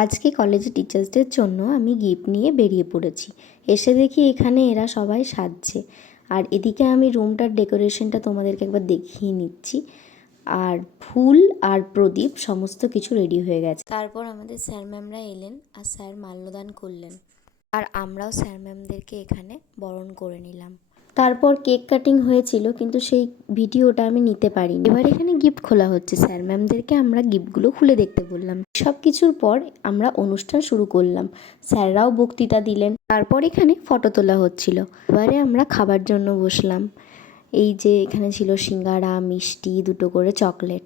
আজকে কলেজে টিচার্স ডের জন্য আমি গিফট নিয়ে বেরিয়ে পড়েছি। এসে দেখি এখানে এরা সবাই সাজছে, আর এদিকে আমি রুমটার ডেকোরেশনটা তোমাদেরকে একবার দেখিয়ে নিচ্ছি। আর ফুল আর প্রদীপ সমস্ত কিছু রেডি হয়ে গেছে। তারপর আমাদের স্যার ম্যামরা এলেন আর স্যার মাল্যদান করলেন, আর আমরাও স্যার ম্যামদেরকে এখানে বরণ করে নিলাম। তারপর কেক কাটিং হয়েছিল, কিন্তু সেই ভিডিওটা আমি নিতে পারিনি। এবার এখানে গিফট খোলা হচ্ছে, স্যার ম্যামদেরকে আমরা গিফটগুলো খুলে দেখতে বললাম। সব কিছুর পর আমরা অনুষ্ঠান শুরু করলাম, স্যাররাও বক্তৃতা দিলেন। তারপর এখানে ফটো তোলা হচ্ছিল। এবারে আমরা খাবার জন্য বসলাম। এই যে এখানে ছিল সিঙ্গারা, মিষ্টি, 2টো করে চকলেট।